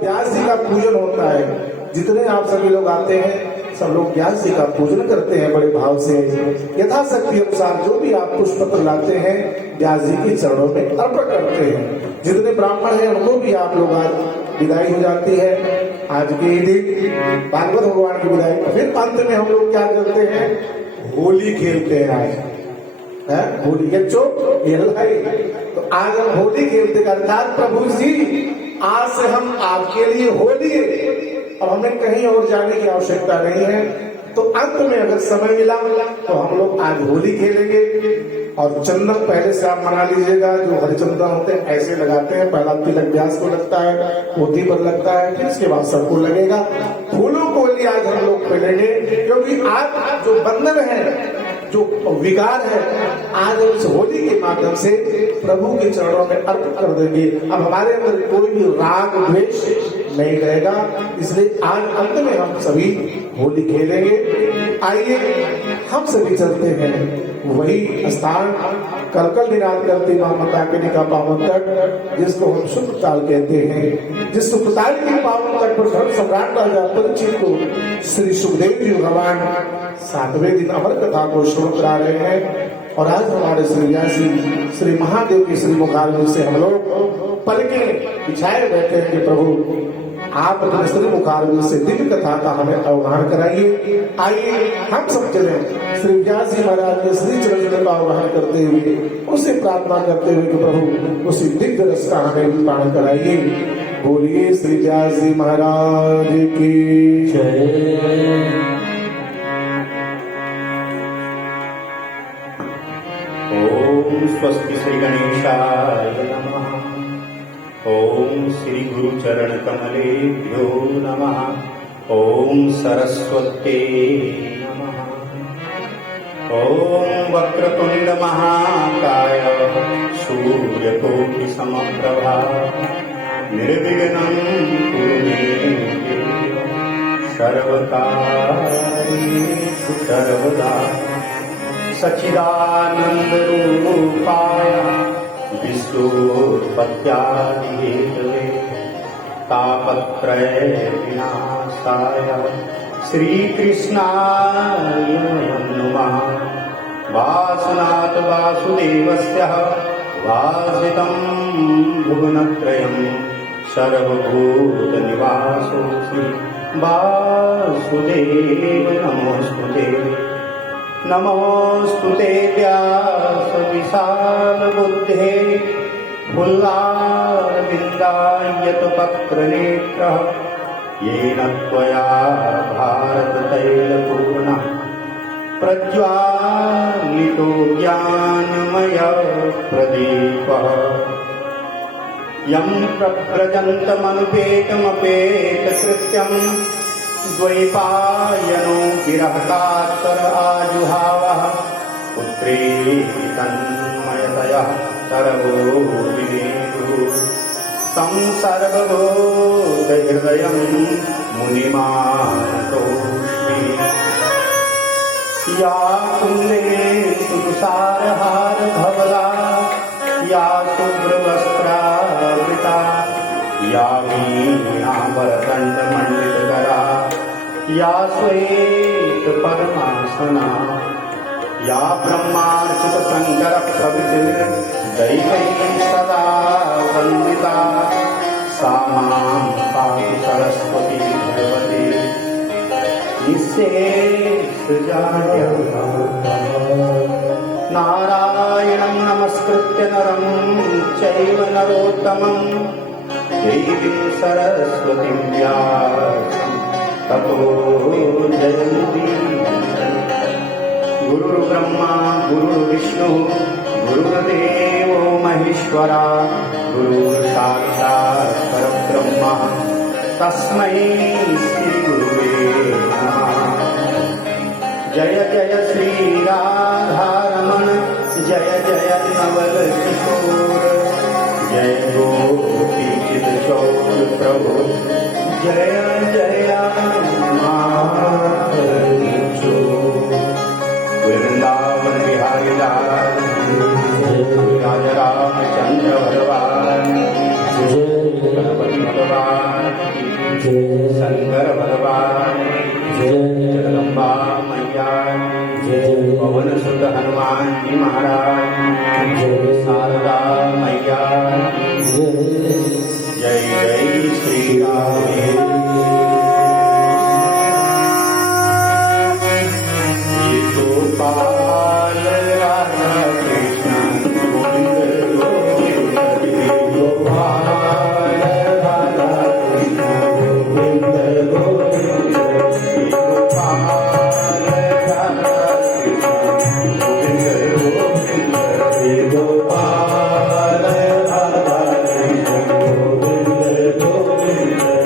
व्यास जी का पूजन होता है। जितने आप सभी लोग आते हैं सब लोग व्यास जी का पूजन करते हैं बड़े भाव से। यथाशक्ति अनुसार जो भी आप पुष्प पत्र लाते हैं व्यास जी के चरणों में अर्पण करते हैं। जितने ब्राह्मण हैं उनको भी आप लोग आज विदाई हो जाती है। आज के दिन भागवत भगवान की विदाई। फिर अंत में हम लोग क्या करते हैं, होली खेलते हैं। आज होली के चौक तो आज हम होली खेलते हैं। अर्थात प्रभु जी आज से हम आपके लिए होली है। अब हमें कहीं और जाने की आवश्यकता नहीं है। तो अंत में अगर समय मिला तो हम लोग आज होली खेलेंगे। और चंदन पहले से आप मना लीजिएगा। जो हरिचंदन होते हैं ऐसे लगाते हैं। पहला तिलक व्यास को लगता है, पोती पर लगता है, फिर इसके बाद सबको लगेगा। फूलों को भी आज हम लोग खेलेंगे क्योंकि आज जो बंधन है, जो विकार है, आज हम इस होली के माध्यम से प्रभु के चरणों में अर्पित कर देंगे। अब हमारे अंदर कोई भी राग द्वेष नहीं रहेगा। इसलिए आज अंत में हम सभी होली खेलेंगे। आइए हम सभी चलते हैं वही स्थान कलकल निनाद करती मां माता के का पावन तट, जिसको हम सुखताल कहते हैं। जिस सुखताल के पावन तट पर धर्म सम्राट राजा परीक्षित को श्री सुखदेव जी भगवान 7वें दिन अमर कथा को श्रवण करा रहे हैं। और आज हमारे श्री व्यास जी श्री महादेव के श्री मुखारविंद से हम लोग पलके बिछाए बैठे हैं कि प्रभु आप अपने श्री मुखारविंद से दिव्य कथा का हमें अवगाहन कराइए। आइए हम सब चले श्री व्यास जी महाराज के श्री चरण का अवगाहन करते हुए उससे प्रार्थना करते हुए कि प्रभु उसी दिव्य रस का हमें पान कराइए। बोलिए श्री व्यास जी महाराज की जय। ओम स्वस्ति श्री गणेशाय नमः। ओम श्री गुरु चरण कमलेभ्यो नमः। ओम सरस्वते नमः। ओम वक्रतुंड महाकाय सूर्यकोटि समप्रभा निर्विघ्नं कुरु मे देव सर्वकार्येषु सर्वदा सच्चिदानंद रूपाय विश्वोत्पत्त्यादिहेतवे तापत्रय विनाशाय श्रीकृष्णाय नमः। वासुनाथ वासुदेवस्य वासितं भुवनत्रयं सर्वभूत निवासोऽसि वासुदेव नमोऽस्तुते। नमोऽस्तुते व्यास विशाल बुद्धे फुल्लारविन्दायतपत्रनेत्रः येन त्वया भारततैलपूर्णः प्रज्वालितो ज्ञानमय प्रदीपः। यं प्रव्रजन्तमनुपेतमपेतकृत्यम् द्वैपायनो विरहकातर आजुहावः पुत्रेति तन्मयतयः सर्वो विवेकुः। तं सर्वबोधहृदयं मुनिमानतोऽस्मि। या कुन्देषु तुषारहारधवला या शुभ्रवस्त्रावृता या वीणावरदण्डमण्डितकरा या श्वेतपद्मासना या ब्रह्मार्चितशङ्करप्रभृतिर्दैवैः सदा वन्दिता सा मां पातु सरस्वती भगवती नारायणं नमस्कृत्य नरं चैव नरोत्तमं देवीं सरस्वतीं व्यासं ततो जयमुदीरये। गुरुर्ब्रह्मा गुरुर्विष्णु गुरुर्देवो महेश्वरा गुरुर्साक्षात् परब्रह्म तस्मै श्री गुरुवे नमः। जय जय श्री राधारमण जय जय नवल किशोर जय गोपीचित चौक प्रभु जय जय वृंदावन बिहारी लाल राजा रामचंद्र भगवान गणपति भगवान शंकर भगवान जगदम्बा मैया पवन सुत हनुमान जी महाराज शारदा मैया जय जय श्री राम गोपाल राधा कृष्ण गोविंद गोविंद गोपाल राधा कृष्ण गोविंद गोविंद गोपाल राधा कृष्ण गोविंद गोविंद गोपाल राधा कृष्ण गोविंद गोविंद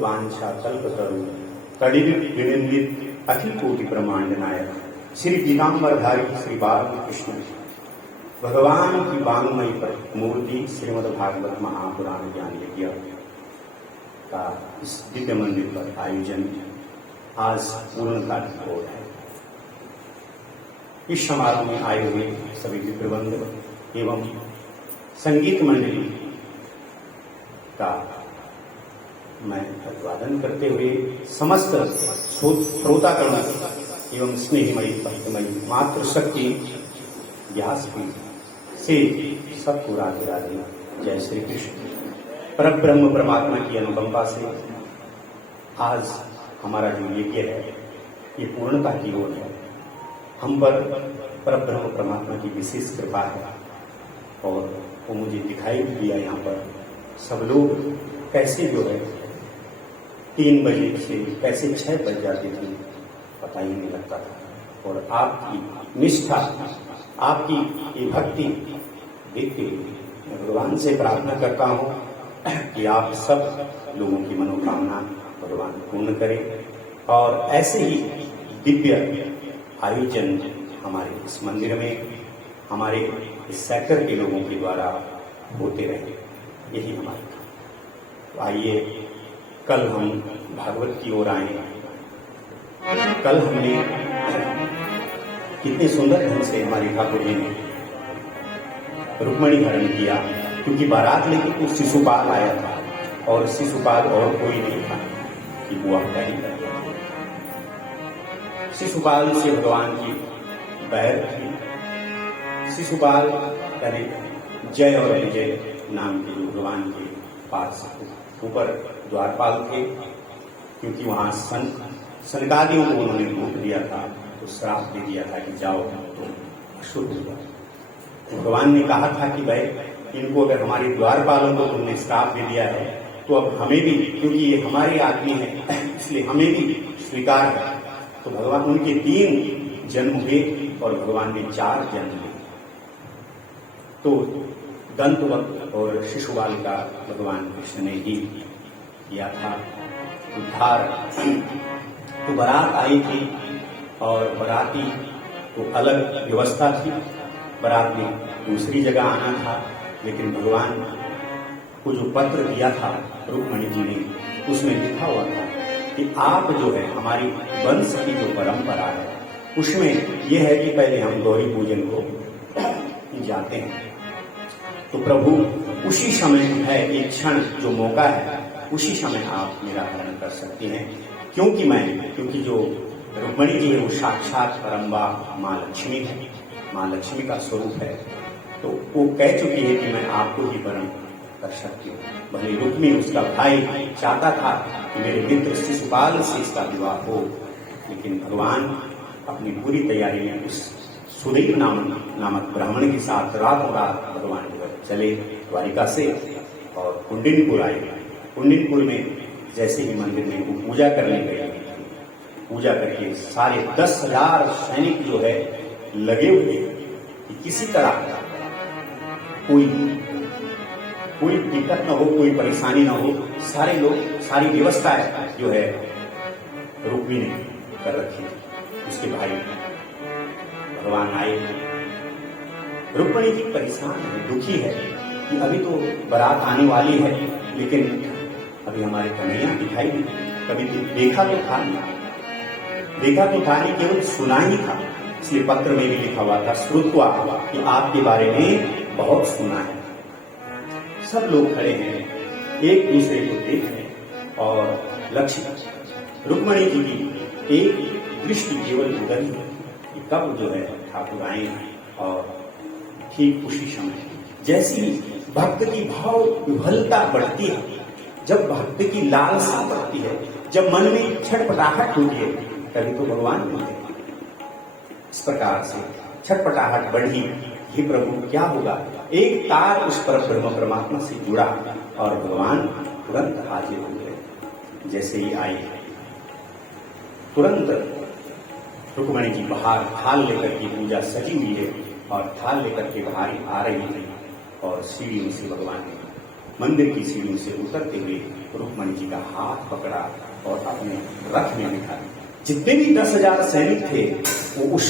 वांछा कल्पतरु तड़िविनिंदित अखिल कोटि ब्रह्मांड नायक श्री पीताम्बरधारी श्री बालकृष्ण भगवान की वांग्मयी पर मूर्ति श्रीमद् भागवत महापुराण ज्ञान यज्ञ का इस दिव्य मंदिर पर आयोजन आज पूर्णता की ओर है। इस समारोह में आए हुए सभी विप्रबंध एवं संगीत मंडली का मैं अभिवादन करते हुए समस्त श्रोतागण एवं स्नेहमयी भक्तमयी मातृशक्ति व्यासपीठ से सबको राधे राधे। जय श्री कृष्ण। परब्रह्म परमात्मा की अनुकंपा से आज हमारा जो यज्ञ है ये पूर्णता की ओर है। हम पर परब्रह्म परमात्मा की विशेष कृपा है और वो मुझे दिखाई भी दिया। यहाँ पर सब लोग कैसे जो है 3 बजे से कैसे 6 बज जाती थी पता ही नहीं लगता था। और आपकी निष्ठा, आपकी ये भक्ति देख के मैं भगवान से प्रार्थना करता हूँ कि आप सब लोगों की मनोकामना भगवान पूर्ण करे और ऐसे ही दिव्य आयोजन हमारे इस मंदिर में, हमारे इस सेक्टर के लोगों के द्वारा होते रहे, यही हमारी। तो आइए कल हम भागवत की ओर आए। कल हमने कितने सुंदर ढंग से हमारी ठाकुर जी ने रुक्मणी हरण किया, क्योंकि बारात लेके कुछ शिशुपाल आया था और शिशुपाल और कोई नहीं था कि बुआ का ही था। शिशुपाल से भगवान की बैर थी। शिशुपाल यानी जय और विजय नाम के जो भगवान के पास ऊपर द्वारपाल थे, क्योंकि वहां सनकादियों को उन्होंने रोक दिया था, तो श्राप दे दिया था कि जाओ तो अशुद्ध हुआ। भगवान ने कहा था कि भाई इनको अगर हमारे द्वारपालों को तुमने श्राप दे दिया है तो अब हमें भी, क्योंकि ये हमारे आदमी है इसलिए हमें भी स्वीकार है। तो भगवान उनके 3 जन्म हुए और भगवान ने 4 जन्म लिए। तो दंतवत और शिशुपाल का भगवान कृष्ण ने ही किया था उद्धार। तो बारात आई थी और बाराती तो अलग व्यवस्था थी, बारात में दूसरी जगह आना था, लेकिन भगवान को जो पत्र दिया था रुक्मणी जी ने, उसमें लिखा हुआ था कि आप जो है हमारी वंश की जो परंपरा है उसमें यह है कि पहले हम गौरी पूजन को जाते हैं। तो प्रभु उसी समय है, एक क्षण जो मौका है उसी समय आप मेरा हरण कर सकते हैं, क्योंकि जो रुक्मणी जी है वो साक्षात परम्बा माँ लक्ष्मी है, माँ लक्ष्मी का स्वरूप है। तो वो कह चुकी है कि मैं आपको ही वरण कर सकती हूँ। भले रुक्मी उसका भाई चाहता था कि मेरे मित्र शिशुपाल से इसका विवाह हो, लेकिन भगवान अपनी पूरी तैयारी में उस सुधीर नामक ब्राह्मण के साथ रातों रात भगवान चले द्वारिका से और कुंडिनपुर आए। कुंडिनपुर में जैसे ही मंदिर में वो पूजा करने गए, पूजा करके सारे 10,000 सैनिक जो है लगे हुए कि किसी तरह कोई दिक्कत न हो, कोई परेशानी न हो। सारे लोग, सारी व्यवस्था जो है रुक्मी ने कर रखी। उसके भाई भगवान आए। रुक्मिणी जी परेशान है, दुखी है कि अभी तो बारात आने वाली है, लेकिन अभी हमारे कन्हैया दिखाई नहीं। कभी देखा तो था नहीं, केवल सुना ही था। इसलिए पत्र में भी लिखा हुआ था श्रुत्वा कि आपके बारे में बहुत सुना है। सब लोग खड़े हैं, एक दूसरे को देख रहे हैं और लक्ष्य रुक्मिणी जी की एक दृष्टि केवल उधर ही कि कब जो है ठाकुर आए। और ठीक उसी समय जैसी भक्त की भाव विभलता बढ़ती है, जब भक्त की लालसा बढ़ती है, जब मन में छटपटाहट होती है, तभी तो भगवान मिलते हैं। इस प्रकार से छटपटाहट बढ़ी, हे प्रभु क्या होगा। एक तार उस पर ब्रह्म परमात्मा से जुड़ा और भगवान तुरंत हाजिर हो गए। जैसे ही आई तुरंत रुक्मिणी जी बाहर थाल लेकर के पूजा सजी हुई है और थाल लेकर के बाहर आ रही थी और सीढ़ियों से भगवान ने मंदिर की सीढ़ियों से उतरते हुए रुक्मणी जी का हाथ पकड़ा और अपने रथ में बिठा। जितने भी 10,000 सैनिक थे वो उस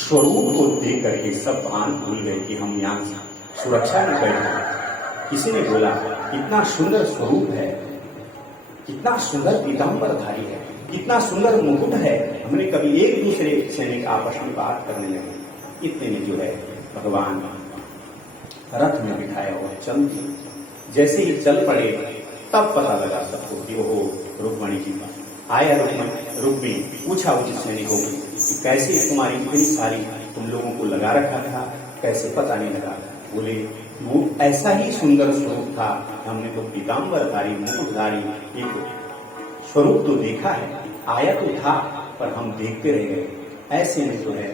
स्वरूप को देख करके सब भान भूल गए कि हम यहाँ सुरक्षा में बैठे। किसी ने बोला कितना सुंदर स्वरूप है, कितना सुंदर पीताम्बरधारी है, कितना सुंदर मुकुट है। हमने कभी एक दूसरे सैनिक आपस में बात करने लगे। इतने में जो है भगवान रथ में बिठाया और चल दिए। जैसे ही चल पड़े तब पता लगा सबको कि वो रुक्मणी जी आया। रुक्मी पूछा उचित सैनिकों कि कैसे तुम्हारी इतनी सारी तुम लोगों को लगा रखा था, कैसे पता नहीं लगा। बोले वो ऐसा ही सुंदर स्वरूप था, हमने तो पीताम्बरधारी मुकुटधारी एक स्वरूप तो देखा है, आया तो था पर हम देखते रह गए। ऐसे में जो है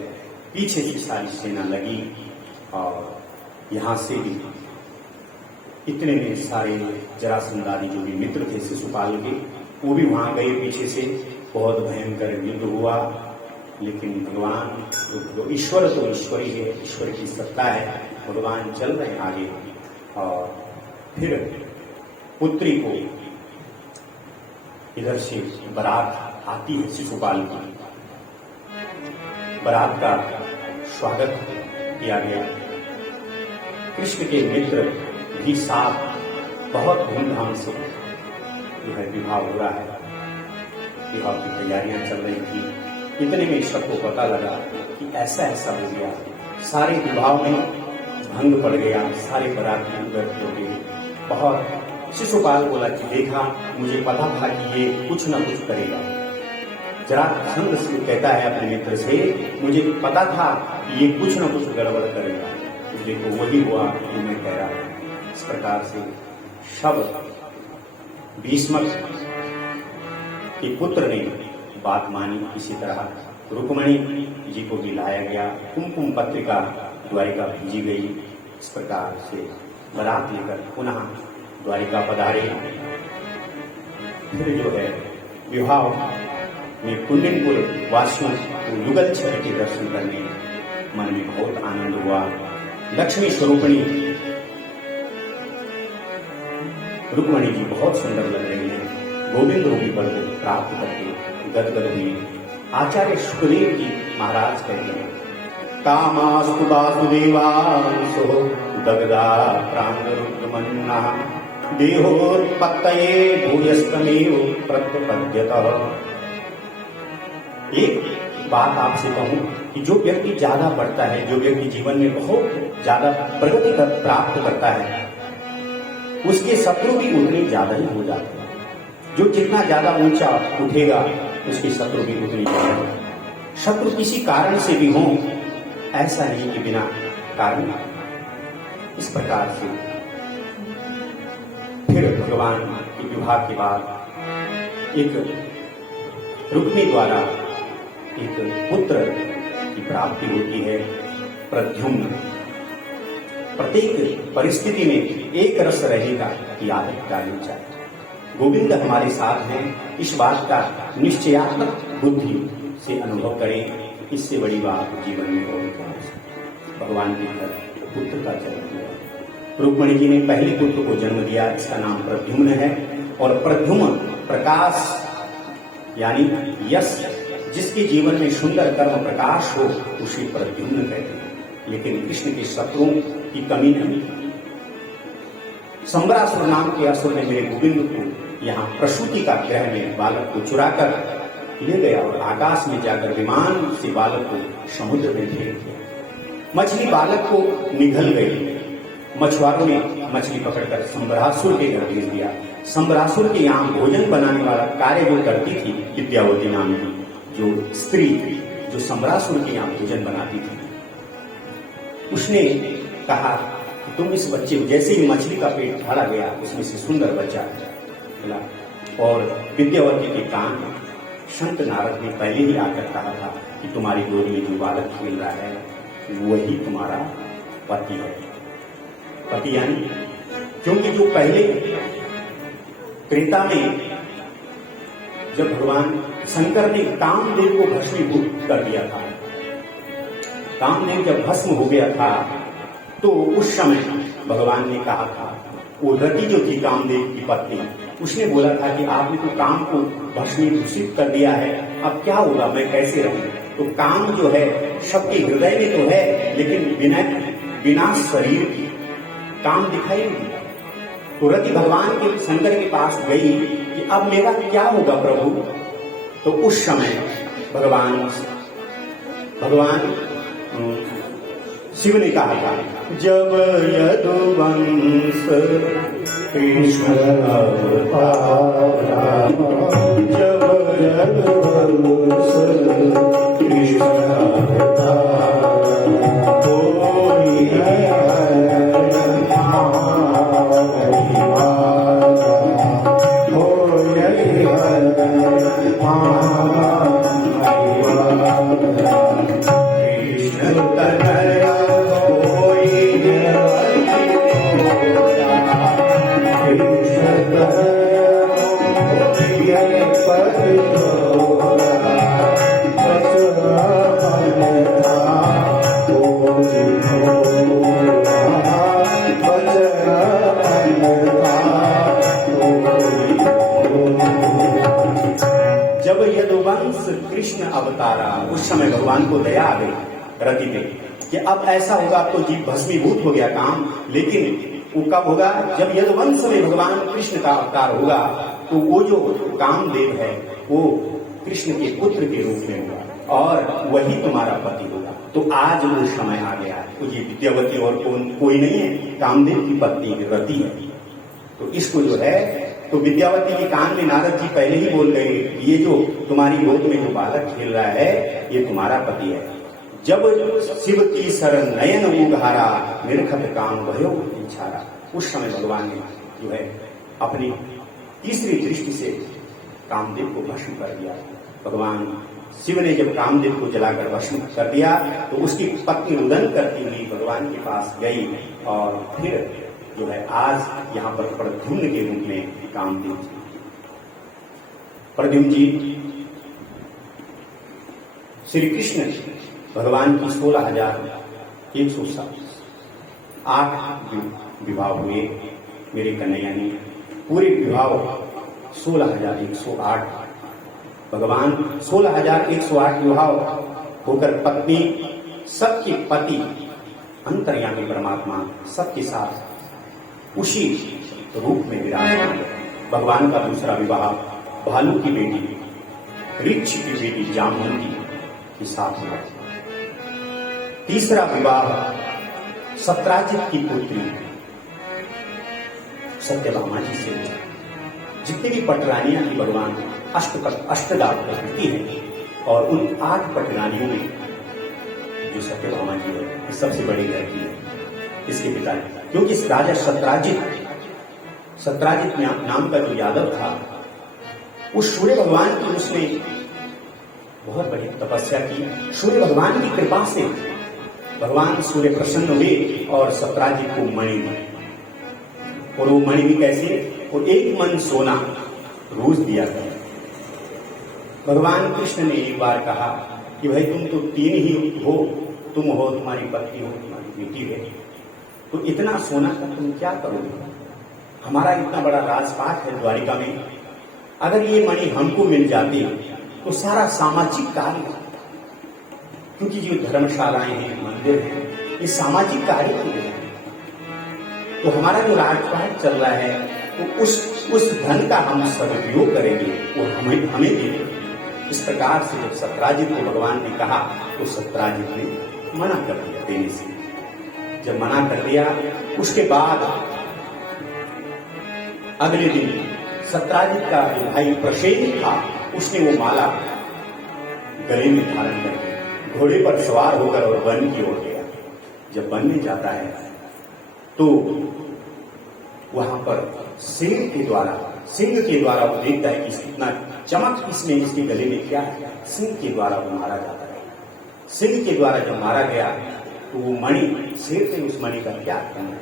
पीछे की सारी सेना लगी और यहां से भी इतने में सारे जरासंध आदि जो भी मित्र थे शिशुपाल के वो भी वहां गए पीछे से। बहुत भयंकर युद्ध हुआ, लेकिन भगवान ईश्वर तो ईश्वर ही है, ईश्वर की सत्ता है। भगवान चल रहे हैं आगे और फिर पुत्री को इधर से बारात आती है शिशुपाल की। बारात का स्वागत किया गया। कृष्ण के मित्र भी साथ बहुत धूमधाम से जो है विवाह हो रहा है। विवाह की तैयारियां चल रही थी। इतने में सबको पता लगा कि ऐसा ऐसा हो गया, सारे विवाह में भंग पड़ गया, सारे बाराती उधर हो गए। बहुत शिशुपाल बोला कि देखा मुझे पता था कि ये कुछ न कुछ करेगा। जरासंध से कहता है अपने मित्र से, मुझे पता था कि ये कुछ न कुछ गड़बड़ करेगा। तो देखो वही हुआ जो मैं कह रहा हूं। इस प्रकार से शब्द भीष्म के पुत्र ने बात मानी। इसी तरह रुक्मणी जी को भी लाया गया। कुमकुम पत्रिका द्वारिका भेजी गई। इस प्रकार से बारात लेकर पुनः द्वारिका पधारे। फिर जो है विवाह में कुंडनपुर वासियों को युगल छठ के दर्शन करने मन में बहुत आनंद हुआ। लक्ष्मी स्वरूपिणी रुक्मणी जी बहुत सुंदर लग रही है। गोविंद रूपी पद को प्राप्त करके गदगद हुए। आचार्य सुखदेव जी महाराज कहते हैं, कामास्तु वासुदेवांसो दगदा प्राणरुद्रमन्ना देहोत्पत्तये भूयस्तमेव प्रत्यपद्यतः। एक बात आपसे कहूं कि जो व्यक्ति ज्यादा बढ़ता है, जो व्यक्ति जीवन में बहुत ज्यादा प्रगति प्राप्त करता है, उसके शत्रु भी उतने ज्यादा ही हो जाते हैं। जो जितना ज्यादा ऊंचा उठेगा उसके शत्रु भी उतने ज्यादा। शत्रु किसी कारण से भी हो, ऐसा नहीं कि बिना कारण। इस प्रकार से फिर भगवान के विवाह के बाद एक रुक्मी द्वारा एक पुत्र की प्राप्ति होती है, प्रद्युम्न। प्रत्येक परिस्थिति में एक रस रहेगा कि आदत डालनी चाहिए। गोविंद हमारे साथ हैं, इस बात का निश्चयात्मक बुद्धि से अनुभव करें। इससे बड़ी बात जीवन में और क्या हो सकती। भगवान के घर पुत्र का जन्म हुआ। रुक्मणी जी ने पहले पुत्र को जन्म दिया, इसका नाम प्रद्युम्न है। और प्रद्युम्न प्रकाश यानी यश, जिसके जीवन में सुंदर कर्म प्रकाश हो उसे प्रद्युम्न कहते हैं। लेकिन कृष्ण के शत्रुओं की कमी नहीं। संबरासुर नाम के असुर ने मेरे गोविंद को यहाँ प्रसूति का ग्रह में बालक को चुराकर ले गया और आकाश में जाकर विमान से बालक को समुद्र में फेंक दिया। मछली बालक को निगल गई। मछुआरों ने मछली पकड़कर संबरासुर के घर भेज दिया। संबरासुर के यहाँ भोजन बनाने वाला कार्य जो करती थी विद्यावती नाम की जो स्त्री थी, जो संबरासुर के यहाँ भोजन बनाती थी, उसने कहा कि तुम इस बच्चे को, जैसे ही मछली का पेट फाड़ा गया उसमें से सुंदर बच्चा मिला। और विद्यावती के कान संत नारद ने पहले ही आकर कहा था कि तुम्हारी गोद में जो बालक खेल रहा है वही तुम्हारा पति है। पति यानी क्योंकि जो पहले त्रेता में जब भगवान शंकर ने कामदेव को भस्मीभूत कर दिया था, कामदेव जब भस्म हो गया था तो उस समय भगवान ने कहा था वो रति जो थी कामदेव की पत्नी, उसने बोला था कि आपने तो काम को भस्मीभूषित कर दिया है, अब क्या होगा, मैं कैसे रहूं। तो काम जो है सबके हृदय में तो है, लेकिन बिना शरीर की काम दिखाई नहीं देता। तो रति भगवान के शंकर के पास गई कि अब मेरा क्या होगा प्रभु। तो उस समय भगवान शिव ने कहा था, जब यदुवंश कृष्ण अवतारा, जब यदुवंश कृष्ण अवतारा, कोई जब यदुवंश कृष्ण अवतारा, उस समय भगवान को दया आ गई रति पे कि अब ऐसा होगा, अब तो जीव भस्मीभूत हो गया काम। लेकिन वो कब होगा, जब यदुवंश में भगवान कृष्ण का अवतार होगा, तो वो जो कामदेव है वो कृष्ण के पुत्र के रूप में होगा और वही तुम्हारा पति होगा। तो आज वो समय आ गया। तो ये विद्यावती और कोई नहीं है, कामदेव की पत्नी रति है। तो इसको जो है, तो विद्यावती के कान में नारद जी पहले ही बोल गए, ये जो तुम्हारी गोद में जो बालक खेल रहा है ये तुम्हारा पति है। जब शिव की शरण नयन उघारा, निरखत काम भयो इच्छारा। उस समय भगवान ने जो है अपनी तीसरी दृष्टि से कामदेव को भस्म कर दिया। भगवान शिव ने जब कामदेव को जलाकर भस्म कर दिया, तो उसकी पत्नी रुदन करती हुई भगवान के पास गई और फिर जो है आज यहाँ पर प्रद्युम्न के रूप में कामदेव जी, प्रद्युम्न जी श्री कृष्ण भगवान की 16,108 विवाह हुए। मेरे कन्हैया ने पूरे विवाह 16,108, भगवान 16,108 विवाह होकर पत्नी सबके पति अंतर्यामी परमात्मा सबके साथ उसी रूप में विराजमान। भगवान का दूसरा विवाह भालू की बेटी ऋक्ष की बेटी जामवंती के साथ हुआ। तीसरा विवाह सत्राजित की पुत्री सत्यभामा जी से हुआ। जितनी भी पटरानियां थी भगवान अष्टदा प्रकृति है, और उन 8 पटरानियों में जो सत्यभामा जी है सबसे बड़ी लड़की है इसके पिता, क्योंकि इस राजा सत्राजित नाम का जो यादव था, उस सूर्य भगवान की उसने बहुत बड़ी तपस्या की। सूर्य भगवान की कृपा से भगवान सूर्य प्रसन्न हुए और सत्राजित को मणि दी। और वो मणि भी कैसे, वो 1 मन सोना रोज दिया था। भगवान कृष्ण ने एक बार कहा कि भाई तुम तो 3 ही हो, तुम हो, तुम्हारी पत्नी हो, तुम्हारी बेटी है, तो इतना सोना का तुम क्या करोगे। हमारा इतना बड़ा राजपाट है द्वारिका में, अगर ये मणि हमको मिल जाती तो सारा सामाजिक कार्य, क्योंकि जो धर्मशालाएं हैं, मंदिर हैं, ये सामाजिक कार्य हो गए। तो हमारा जो राजपाट चल रहा है, तो उस धन का हम सदुपयोग करेंगे और हमें देंगे। इस प्रकार से जब सत्राजित को भगवान ने कहा, तो सत्राजित ने मना कर दिया देने से। जब मना कर दिया, उसके बाद अगले दिन सत्राजित का जो भाई प्रसेन था, उसने वो माला गले में धारण करके घोड़े पर सवार होकर और वन की ओर गया। जब वन में जाता है तो वहां पर सिंह के द्वारा वो देखता है कि इतना चमक इसमें, इसके गले में क्या है। सिंह के द्वारा वो मारा जाता है। सिंह के द्वारा जब मारा गया तो वो मणि, शेर से उस मणि का क्या करना है।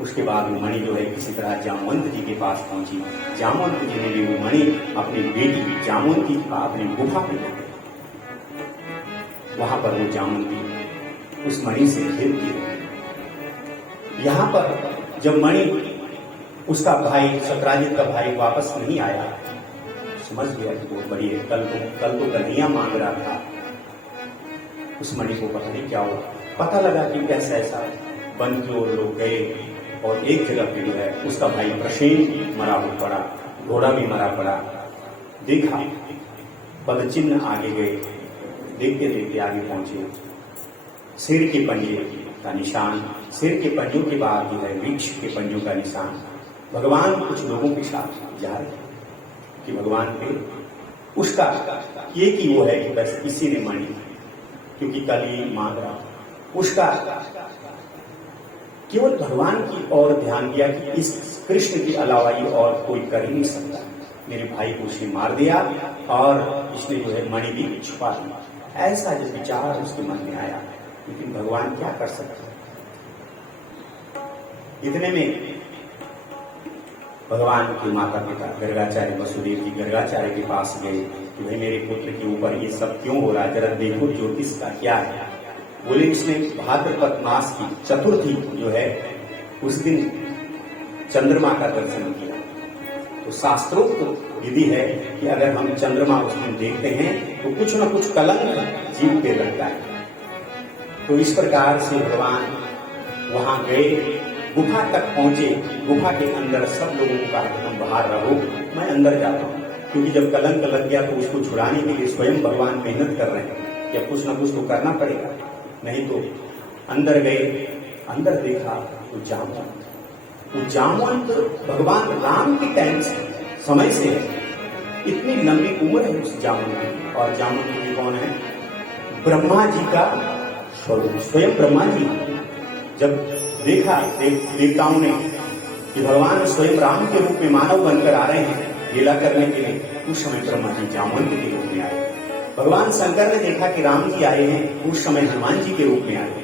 उसके बाद वो मणि जो है किसी तरह जामवंत जी के पास पहुंची। जामवंत जी ने भी वो मणि अपनी बेटी जामवंती का अपनी गुफा में ले गए। वहां पर वो जामवंती उस मणि से खेलती है। यहां पर जब मणि उसका भाई शतराजित का भाई वापस नहीं आया। समझ गया कि बहुत बड़ी है, कल तो कन्हैया मांग रहा था, उस मणि को पता नहीं क्या हुआ। पता लगा कि कैसा ऐसा वन की ओर लोग गए और एक जगह पे जो है उसका भाई प्रसेन मरा हुआ पड़ा, घोड़ा भी मरा पड़ा। देखा, पदचिन्ह आगे गए, देखते देखते आगे पहुंचे, शेर के पंजे का निशान, शेर के पंजों के बाद जो है वृक्ष के पंजों का निशान। भगवान कुछ लोगों के साथ जा रहे कि भगवान पे उसका ये कि वो है कि बस इसी ने मणि, क्योंकि कल ही मांग रहा, उसका केवल भगवान की ओर ध्यान दिया कि इस कृष्ण के अलावा ये और कोई कर ही नहीं सकता। मेरे भाई को उसने मार दिया और इसने जो है मणि भी छुपा दी। ऐसा जो विचार उसके मन में आया, लेकिन भगवान क्या कर सकते। इतने में भगवान के माता पिता गर्गाचार्य वसुदेव जी गर्गाचार्य के पास गए कि भाई मेरे पुत्र के ऊपर ये सब क्यों हो रहा है, जरा देखो ज्योतिष का क्या है। बोले इसने भाद्रपद मास की चतुर्थी जो है उस दिन चंद्रमा का दर्शन किया। तो शास्त्रोक्त विधि है कि अगर हम चंद्रमा उस दिन देखते हैं तो कुछ न कुछ कलंक जीव पे लगता है। तो इस प्रकार से भगवान वहां गए, गुफा तक पहुंचे। गुफा के अंदर सब लोगों को कहा कि तुम बाहर रहो, मैं अंदर जाता हूं, क्योंकि जब कलंक लग गया तो उसको छुड़ाने के लिए स्वयं भगवान मेहनत कर रहे हैं कि अब कुछ ना कुछ तो करना पड़ेगा। नहीं तो अंदर गए, अंदर देखा तो जामवंत भगवान राम के टाइम से समय से है, इतनी लंबी उम्र है उस जामवंत की। और जामवंत जी कौन है? ब्रह्मा जी का स्वरूप, स्वयं ब्रह्मा जी। जब देखा देवताओं ने कि भगवान स्वयं राम के रूप में मानव बनकर आ रहे हैं लीला करने के लिए, उस समय ब्रह्मा जी जामवंत के रूप में आए। भगवान शंकर ने देखा कि राम जी आए हैं, उस समय हनुमान जी के रूप में आए।